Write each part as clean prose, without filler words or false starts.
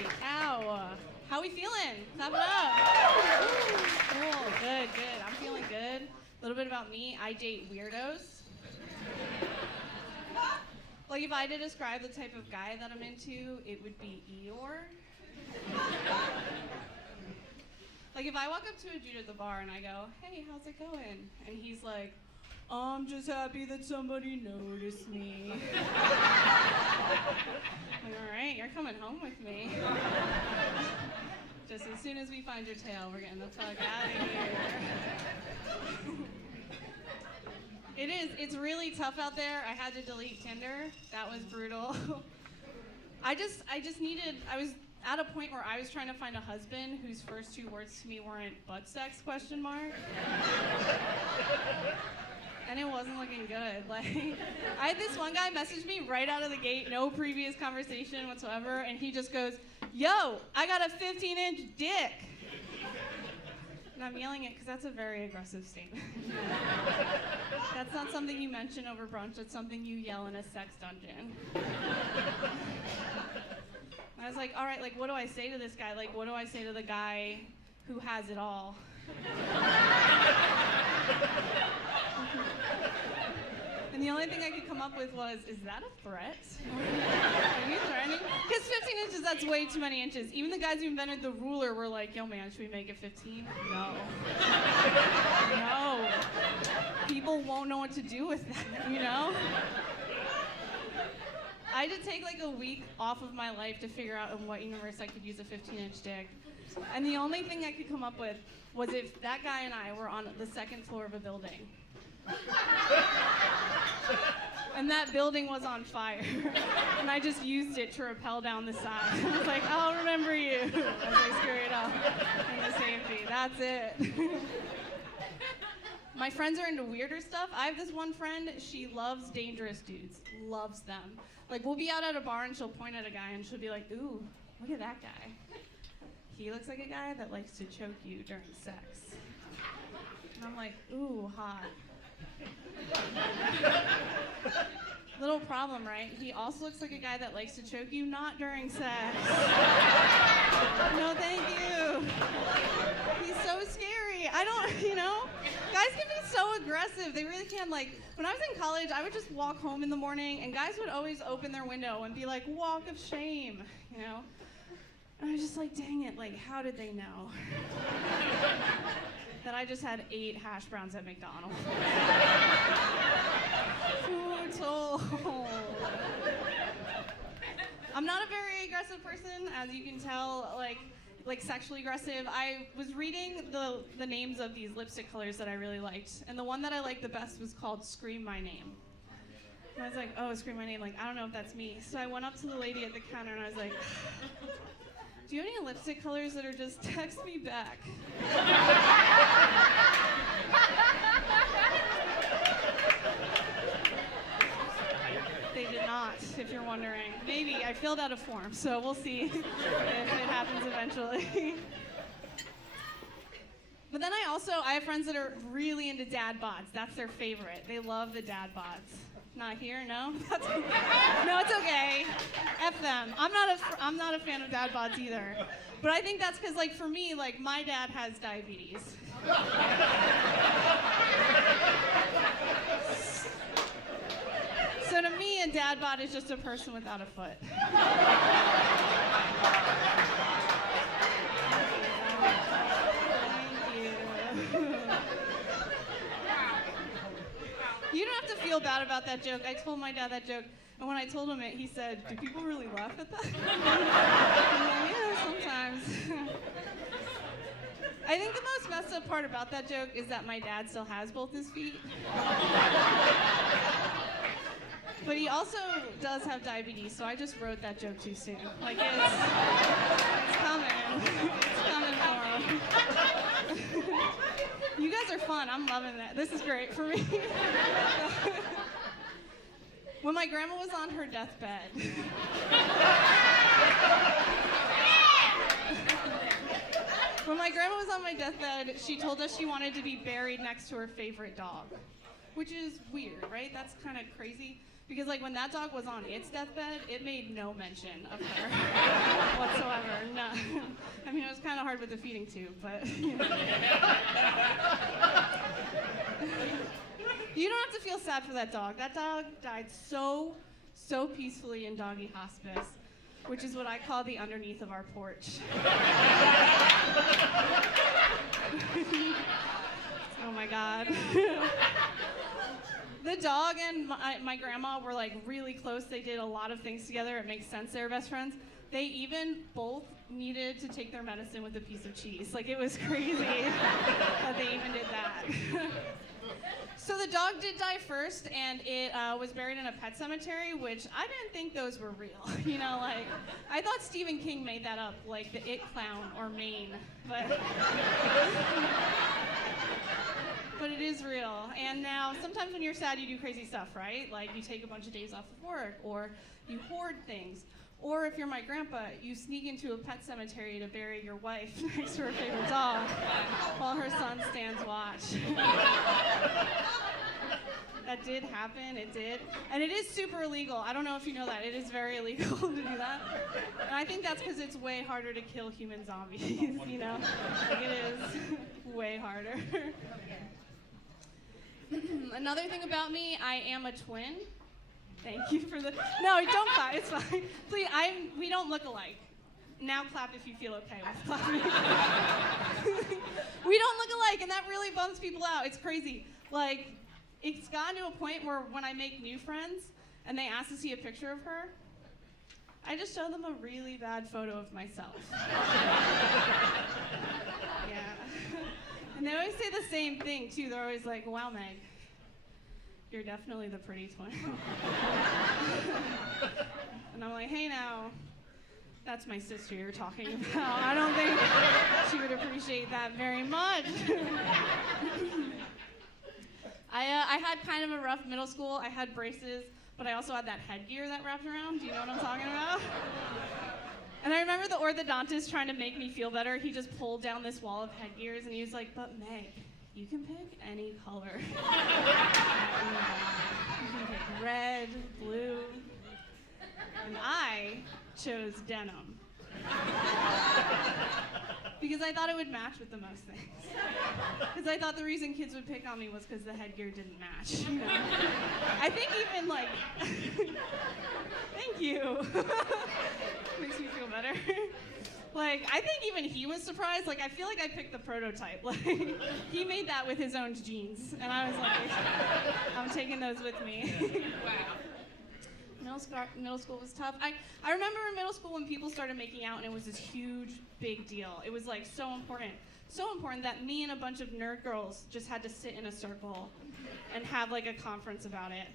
Holy cow. How we feeling? Clap it up. Cool. Good. I'm feeling good. A little bit about me. I date weirdos. Like, if I had to describe the type of guy that I'm into, it would be Eeyore. Like, if I walk up to a dude at the bar and I go, hey, how's it going? And he's like, I'm just happy that somebody noticed me. Like, all right, you're coming home with me. Just as soon as we find your tail, we're getting the fuck out of here. It's really tough out there. I had to delete Tinder. That was brutal. I was at a point where I was trying to find a husband whose first 2 words to me weren't butt sex ? And it wasn't looking good. Like, I had this one guy message me right out of the gate, no previous conversation whatsoever, and he just goes, yo, I got a 15-inch dick. And I'm yelling it because that's a very aggressive statement. That's not something you mention over brunch, it's something you yell in a sex dungeon. I was like, all right, like, what do I say to this guy? Like, what do I say to the guy who has it all? And the only thing I could come up with was, is that a threat? Are you threatening? Because 15 inches, that's way too many inches. Even the guys who invented the ruler were like, yo, man, should we make it 15? No. No. People won't know what to do with that, you know? I had to take like a week off of my life to figure out in what universe I could use a 15-inch dick. And the only thing I could come up with was if that guy and I were on the 2nd floor of a building. And that building was on fire. And I just used it to rappel down the side. I was like, I'll remember you as I scurried off in the safety. That's it. My friends are into weirder stuff. I have this one friend, she loves dangerous dudes. Loves them. Like, we'll be out at a bar and she'll point at a guy and she'll be like, ooh, look at that guy. He looks like a guy that likes to choke you during sex. And I'm like, ooh, hot. Little problem, right? He also looks like a guy that likes to choke you, not during sex. No, thank you. He's so scary. I don't, guys can be so aggressive. They really can. Like, when I was in college, I would just walk home in the morning, and guys would always open their window and be like, walk of shame, And I was just like, dang it, like, how did they know? That I just had 8 hash browns at McDonald's. Who told? I'm not a very aggressive person, as you can tell, like sexually aggressive. I was reading the names of these lipstick colors that I really liked, and the one that I liked the best was called Scream My Name. And I was like, oh, Scream My Name, like, I don't know if that's me. So I went up to the lady at the counter and I was like, do you have any lipstick colors that are just text me back? They did not, if you're wondering. Maybe. I filled out a form, so we'll see if it happens eventually. But then I have friends that are really into dad bods. That's their favorite. They love the dad bods. Not here, no? No, it's okay. F them. I'm not a fan of dad bods either. But I think that's because, like, for me, like, my dad has diabetes. So to me, a dad bod is just a person without a foot. You don't have to feel bad about that joke. I told my dad that joke, and when I told him it, he said, do people really laugh at that? I'm like, yeah, sometimes. I think the most messed up part about that joke is that my dad still has both his feet. But he also does have diabetes, so I just wrote that joke too soon. Like, it's coming. It's coming for him. You guys are fun. I'm loving that. This is great for me. When my grandma was on her deathbed, she told us she wanted to be buried next to her favorite dog, which is weird, right? That's kind of crazy. Because like when that dog was on its deathbed, it made no mention of her whatsoever. No. I mean, it was kind of hard with the feeding tube, but you know. You don't have to feel sad for that dog. That dog died so peacefully in doggy hospice, which is what I call the underneath of our porch. Oh my God. The dog and my grandma were like really close. They did a lot of things together. It makes sense they were best friends. They even both needed to take their medicine with a piece of cheese. Like, it was crazy that they even did that. So the dog did die first, and it was buried in a pet cemetery, which I didn't think those were real. You know, like, I thought Stephen King made that up, like the It Clown or Maine, but it is real. And now, sometimes when you're sad, you do crazy stuff, right? Like, you take a bunch of days off of work, or you hoard things. Or if you're my grandpa, you sneak into a pet cemetery to bury your wife next to her favorite dog while her son stands watch. That did happen, it did. And it is super illegal. I don't know if you know that. It is very illegal to do that. And I think that's because it's way harder to kill human zombies, you know? Like, it is way harder. Another thing about me, I am a twin. Thank you for the, no, don't clap, it's fine. Please, we don't look alike. Now clap if you feel okay with clapping. We don't look alike, and that really bums people out. It's crazy. Like, it's gotten to a point where when I make new friends and they ask to see a picture of her, I just show them a really bad photo of myself. Yeah. And they always say the same thing, too. They're always like, wow, Meg, you're definitely the pretty twin. And I'm like, hey now, that's my sister you're talking about. I don't think she would appreciate that very much. I had kind of a rough middle school. I had braces, but I also had that headgear that wrapped around. Do you know what I'm talking about? And I remember the orthodontist trying to make me feel better. He just pulled down this wall of headgears, and he was like, but Meg, you can pick any color. You can pick red, blue, and I chose denim. Because I thought it would match with the most things. Because I thought the reason kids would pick on me was because the headgear didn't match. You know? I think even like, thank you. Makes me feel better. Like, I think even he was surprised. Like, I feel like I picked the prototype. Like, he made that with his own jeans. And I was like, I'm taking those with me. Wow. Middle school was tough. I remember in middle school when people started making out and it was this huge, big deal. It was like so important. So important that me and a bunch of nerd girls just had to sit in a circle and have like a conference about it.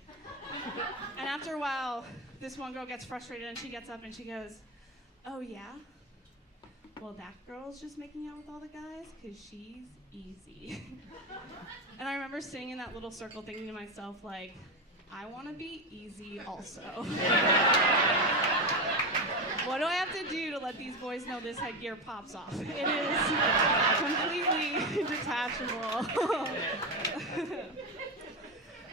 And after a while, this one girl gets frustrated and she gets up and she goes, oh yeah? Well, that girl's just making out with all the guys because she's easy. And I remember sitting in that little circle thinking to myself, like, I want to be easy also. What do I have to do to let these boys know this headgear pops off? It is completely detachable.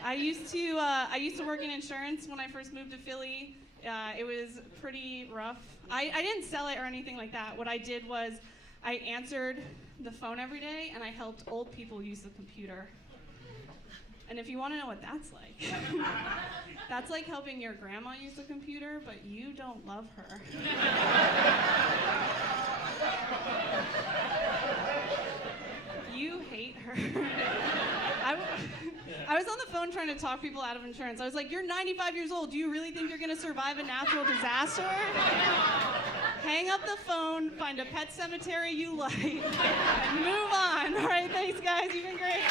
I used to work in insurance when I first moved to Philly. It was pretty rough. I didn't sell it or anything like that. What I did was I answered the phone every day and I helped old people use the computer. And if you want to know what that's like, that's like helping your grandma use the computer, but you don't love her. You hate her. I was on the phone trying to talk people out of insurance. I was like, you're 95 years old. Do you really think you're going to survive a natural disaster? Hang up the phone, find a pet cemetery you like, and move on. All right, thanks, guys. You've been great.